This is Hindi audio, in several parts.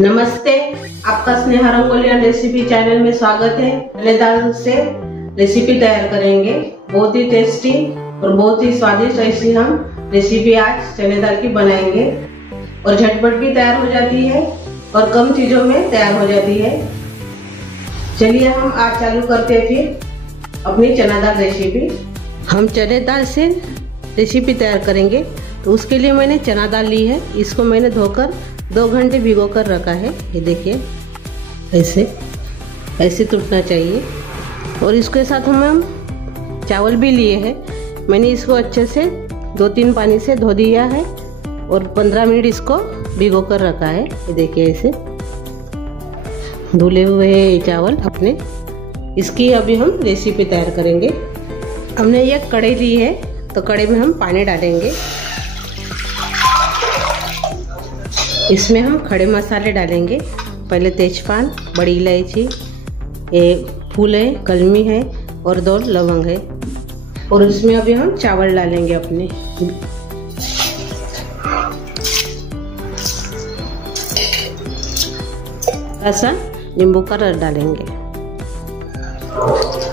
नमस्ते, आपका Sneha rangoli and recipe channel में स्वागत है। चने दाल से रेसिपी तैयार करेंगे, बहुत ही टेस्टी और बहुत ही स्वादिष्ट ऐसी हम रेसिपी आज चने दाल की बनाएंगे और झटपट भी तैयार हो जाती है और कम चीजों में तैयार हो जाती है। चलिए हम आज चालू करते हैं फिर अपनी चना दाल रेसिपी। हम चने दाल से रेसिपी तैयार करेंगे, तो उसके लिए मैंने चना दाल ली है। इसको मैंने धोकर 2 घंटे भिगो कर रखा है। ये देखिए, ऐसे टूटना चाहिए। और इसके साथ हम चावल भी लिए हैं। मैंने इसको अच्छे से 2-3 पानी से धो दिया है और 15 मिनट इसको भिगो कर रखा है। ये देखिए, ऐसे धुले हुए ये चावल अपने। इसकी अभी हम रेसिपी तैयार करेंगे। हमने एक कढ़ाई ली है, तो कढ़ाई में हम पानी डालेंगे। इसमें हम खड़े मसाले डालेंगे। पहले तेजपान, बड़ी इलायची, एक फूल है, कलमी है और 2 लवंग है। और इसमें अभी हम चावल डालेंगे अपने। ऐसा नींबू का रस डालेंगे,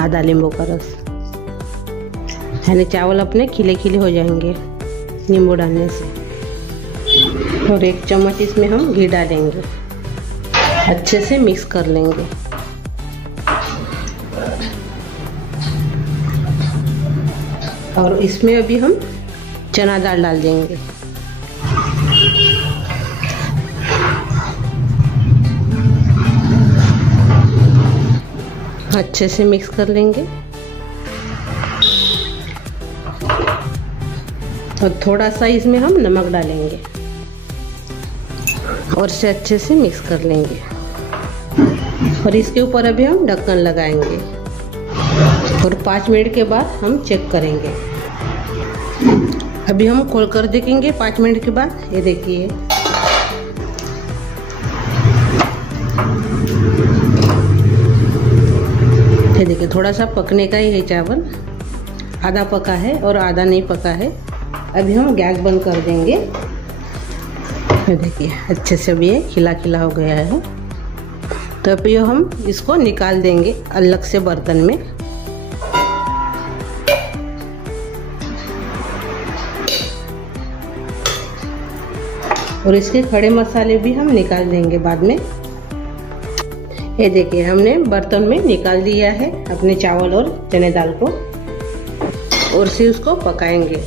आधा नींबू का रस, यानी चावल अपने खिले खिले हो जाएंगे नींबू डालने से। और 1 चम्मच इसमें हम घी डालेंगे, अच्छे से मिक्स कर लेंगे। और इसमें अभी हम चना दाल डाल देंगे। अच्छे से मिक्स कर लेंगे और थोड़ा सा इसमें हम नमक डालेंगे और इसे अच्छे से मिक्स कर लेंगे। और इसके ऊपर अभी हम ढक्कन लगाएंगे और 5 मिनट के बाद हम चेक करेंगे। अभी हम खोल कर देखेंगे 5 मिनट के बाद। ये देखिए, ये देखिए, थोड़ा सा पकने का ही है चावल। आधा पका है और आधा नहीं पका है। अभी हम गैस बंद कर देंगे। देखिए, अच्छे से अभी ये खिला खिला हो गया है। तो अभी हम इसको निकाल देंगे अलग से बर्तन में। और इसके खड़े मसाले भी हम निकाल देंगे बाद में। ये देखिए, हमने बर्तन में निकाल दिया है अपने चावल और चने दाल को, और से उसको पकाएंगे।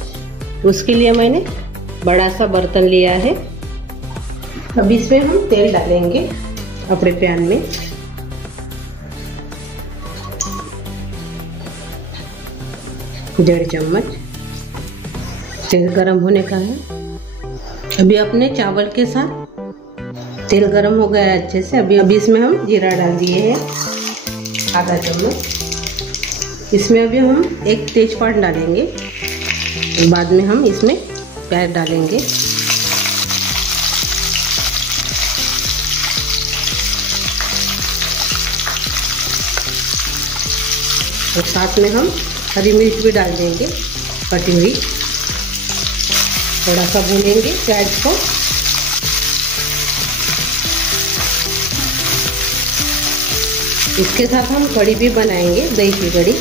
उसके लिए मैंने बड़ा सा बर्तन लिया है। अब इसमें हम तेल डालेंगे अपने पैन में। डेढ़ चम्मच तेल गरम होने का है। अभी अपने चावल के साथ तेल गरम हो गया है अच्छे से। अभी इसमें हम जीरा डाल दिए हैं, आधा चम्मच। इसमें अभी हम 1 तेजपात डालेंगे। बाद में हम इसमें प्याज डालेंगे। और साथ में हम हरी मिर्च भी डाल देंगे कटी हुई। थोड़ा सा भूनेंगे प्याज को। इसके साथ हम कढ़ी भी बनाएंगे, दही की कढ़ी।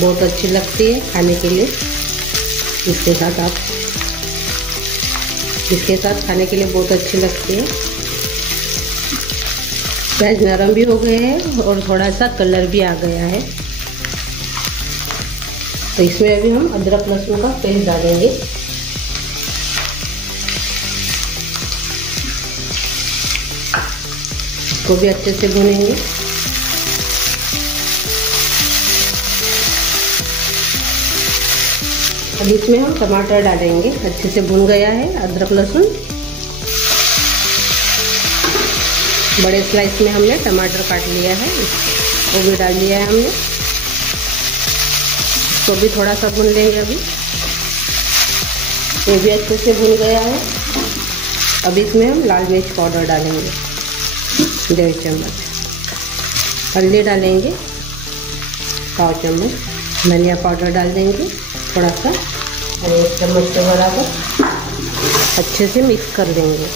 बहुत अच्छी लगती है खाने के लिए। इसके साथ खाने के लिए बहुत अच्छी लगती है। प्याज नरम भी हो गए हैं और थोड़ा सा कलर भी आ गया है। तो इसमें अभी हम अदरक लहसुन का पेस्ट डालेंगे। इसको भी अच्छे से भूनेंगे। अब इसमें हम टमाटर डालेंगे। अच्छे से भून गया है अदरक लहसुन। बड़े स्लाइस में हमने टमाटर काट लिया है, वो भी डाल दिया है हमने। इसको भी थोड़ा सा भून लेंगे अभी। ये भी अच्छे से भून गया है। अब इसमें हम लाल मिर्च पाउडर डालेंगे, 1.5 चम्मच। हल्दी डालेंगे 1/4 चम्मच। धनिया पाउडर डाल देंगे थोड़ा सा, 1 चम्मच के बराबर। अच्छे से मिक्स कर देंगे।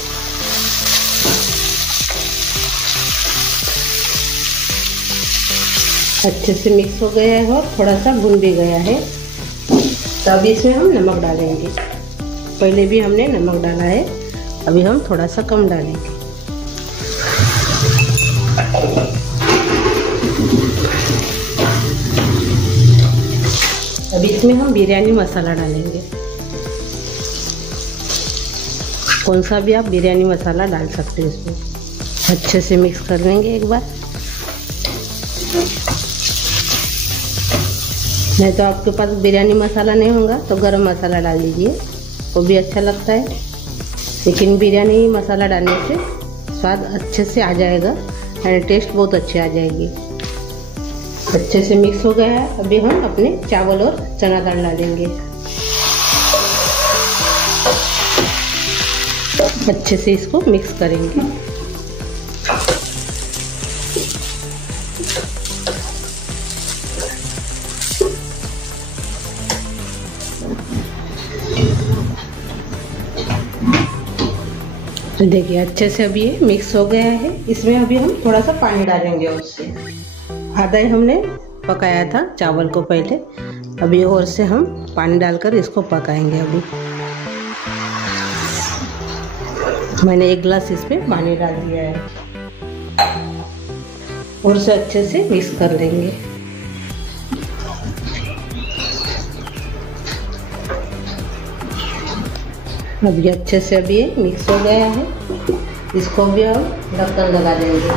अच्छे से मिक्स हो गया है और थोड़ा सा भुन भी गया है। तो अभी इसमें हम नमक डालेंगे। पहले भी हमने नमक डाला है, अभी हम थोड़ा सा कम डालेंगे। अभी इसमें हम बिरयानी मसाला डालेंगे। कौन सा भी आप बिरयानी मसाला डाल सकते हैं इसमें। अच्छे से मिक्स कर लेंगे एक बार। नहीं तो आपके पास बिरयानी मसाला नहीं होगा तो गरम मसाला डाल दीजिए, वो भी अच्छा लगता है। लेकिन बिरयानी मसाला डालने से स्वाद अच्छे से आ जाएगा और टेस्ट बहुत अच्छी आ जाएगी। अच्छे से मिक्स हो गया है। अभी हम अपने चावल और चना दाल डालेंगे। अच्छे से इसको मिक्स करेंगे। तो देखिए अच्छे से अभी ये मिक्स हो गया है। इसमें अभी हम थोड़ा सा पानी डालेंगे और से आधा ही हमने पकाया था चावल को पहले, अभी और से हम पानी डालकर इसको पकाएंगे। अभी मैंने 1 गिलास इसमें पानी डाल दिया है और से अच्छे से मिक्स कर लेंगे। अभी अच्छे से अभी ये मिक्स हो गया है। इसको भी हम ढक्कन लगा देंगे।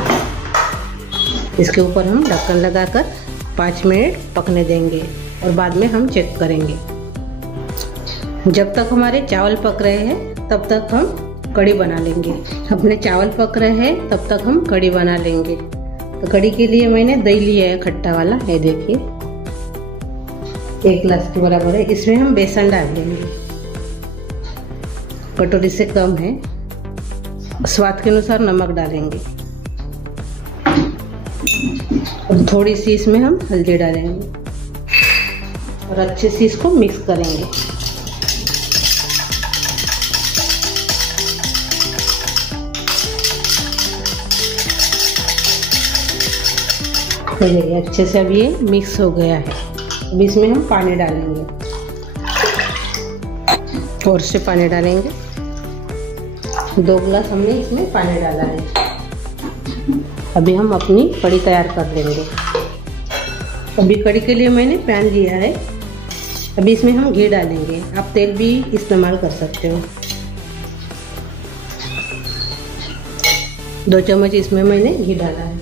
इसके ऊपर हम ढक्कन लगाकर 5 मिनट पकने देंगे और बाद में हम चेक करेंगे। जब तक हमारे चावल पक रहे हैं तब तक हम कढ़ी बना लेंगे। अपने चावल पक रहे हैं तब तक हम कढ़ी बना लेंगे। तो कढ़ी के लिए मैंने दही लिया है खट्टा वाला, ये देखिए 1 गिलास के बराबर है। इसमें हम बेसन डाल देंगे, कटोरी से कम है। स्वाद के अनुसार नमक डालेंगे और थोड़ी सी इसमें हम हल्दी डालेंगे और अच्छे से इसको मिक्स करेंगे। तो देखिए अच्छे से अब ये मिक्स हो गया है। अब इसमें हम पानी डालेंगे और से पानी डालेंगे। 2 गिलास हमने इसमें पानी डाला है। अभी हम अपनी कढ़ी तैयार कर लेंगे। अभी कढ़ी के लिए मैंने पैन लिया है। अभी इसमें हम घी डालेंगे, आप तेल भी इस्तेमाल कर सकते हो। 2 चम्मच इसमें मैंने घी डाला है।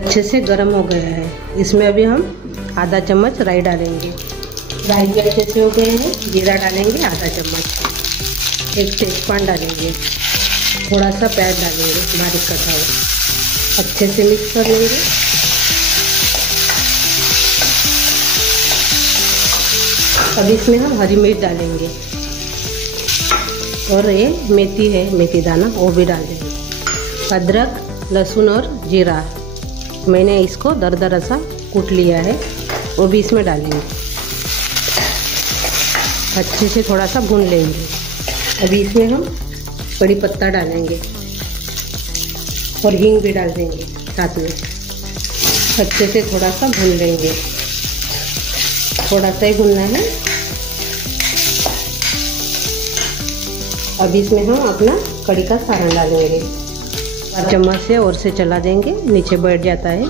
अच्छे से गर्म हो गया है। इसमें अभी हम आधा चम्मच राई डालेंगे। राई भी अच्छे से हो गए हैं। जीरा डालेंगे आधा चम्मच, 1 तेजपान डालेंगे, थोड़ा सा प्याज डालेंगे बारीक कटा हुआ। अच्छे से मिक्स कर लेंगे। अब इसमें हम हरी मिर्च डालेंगे और ये मेथी है, मेथी दाना, वो भी डाल देंगे। अदरक, लहसुन और जीरा मैंने इसको दरदरा सा कूट लिया है, वो भी इसमें डालेंगे। अच्छे से थोड़ा सा भून लेंगे। अभी इसमें हम कड़ी पत्ता डालेंगे और हींग भी डाल देंगे साथ में। अच्छे से थोड़ा सा भून लेंगे, थोड़ा सा ही भूनना है। अब इसमें हम अपना कड़ी का सारण डालेंगे। चम्मच से और से चला देंगे, नीचे बैठ जाता है,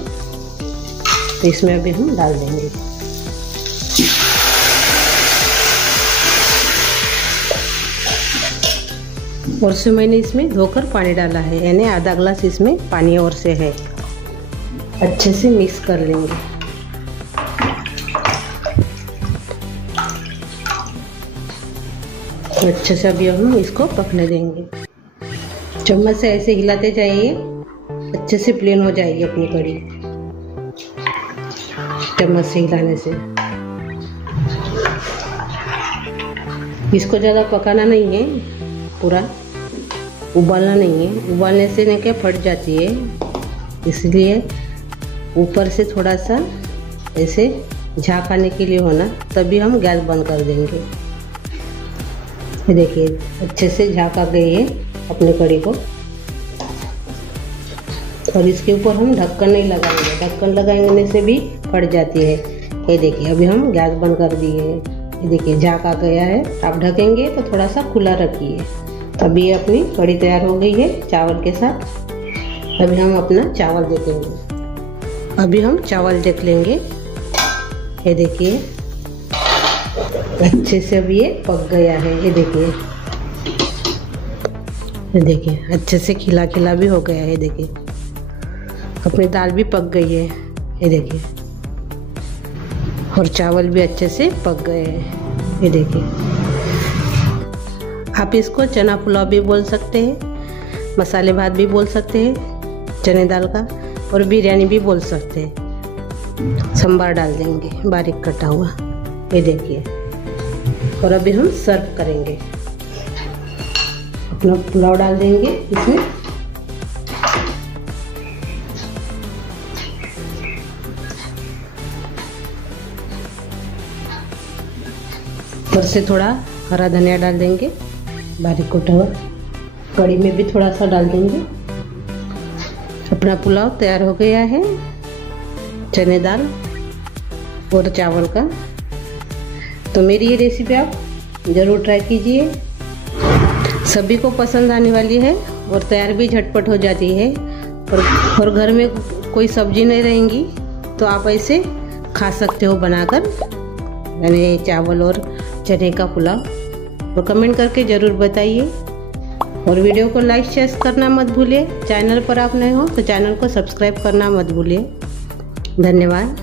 तो इसमें अभी हम डाल देंगे। और से मैंने इसमें धोकर पानी डाला है, यानी आधा गिलास इसमें पानी और से है। अच्छे से मिक्स कर लेंगे। अच्छे से अभी हम इसको पकने देंगे। चम्मच से ऐसे हिलाते जाइए, अच्छे से प्लेन हो जाएगी अपनी कड़ी चम्मच से हिलाने से। इसको ज़्यादा पकाना नहीं है, पूरा उबालना नहीं है। उबालने से ना क्या फट जाती है, इसलिए ऊपर से थोड़ा सा ऐसे झाँक आने के लिए होना, तभी हम गैस बंद कर देंगे। ये देखिए अच्छे से झाँका गई है अपने कड़ी को। और इसके ऊपर हम ढक्कन नहीं लगाएंगे, ढक्कन लगाने से भी फट जाती है। ये देखिए अभी हम गैस बंद कर दिए हैं। ये देखिए झाँका गया है। आप ढकेंगे तो थोड़ा सा खुला रखिए। अभी ये अपनी कड़ी तैयार हो गई है चावल के साथ। अभी हम अपना चावल देखेंगे। अभी हम चावल देख लेंगे। ये देखिए अच्छे से अभी ये पक गया है। ये देखिए अच्छे से खिला खिला भी हो गया है। देखिए अपनी दाल भी पक गई है। ये देखिए और चावल भी अच्छे से पक गए हैं। ये देखिए आप इसको चना पुलाव भी बोल सकते हैं, मसाले भात भी बोल सकते हैं चने दाल का, और बिरयानी भी बोल सकते हैं। सांभर डाल देंगे बारीक कटा हुआ। ये देखिए और अभी हम सर्व करेंगे। अपना पुलाव डाल देंगे इसमें। ऊपर से थोड़ा हरा धनिया डाल देंगे बारीक कटा हुआ। कड़ी में भी थोड़ा सा डाल देंगे। अपना पुलाव तैयार हो गया है चने दाल और चावल का। तो मेरी ये रेसिपी आप ज़रूर ट्राई कीजिए। सभी को पसंद आने वाली है और तैयार भी झटपट हो जाती है। और घर में कोई सब्जी नहीं रहेंगी तो आप ऐसे खा सकते हो बनाकर, यानी चावल और चने का पुलाव। और कमेंट करके ज़रूर बताइए। और वीडियो को लाइक शेयर करना मत भूलिए। चैनल पर आप नए हो तो चैनल को सब्सक्राइब करना मत भूलिए। धन्यवाद।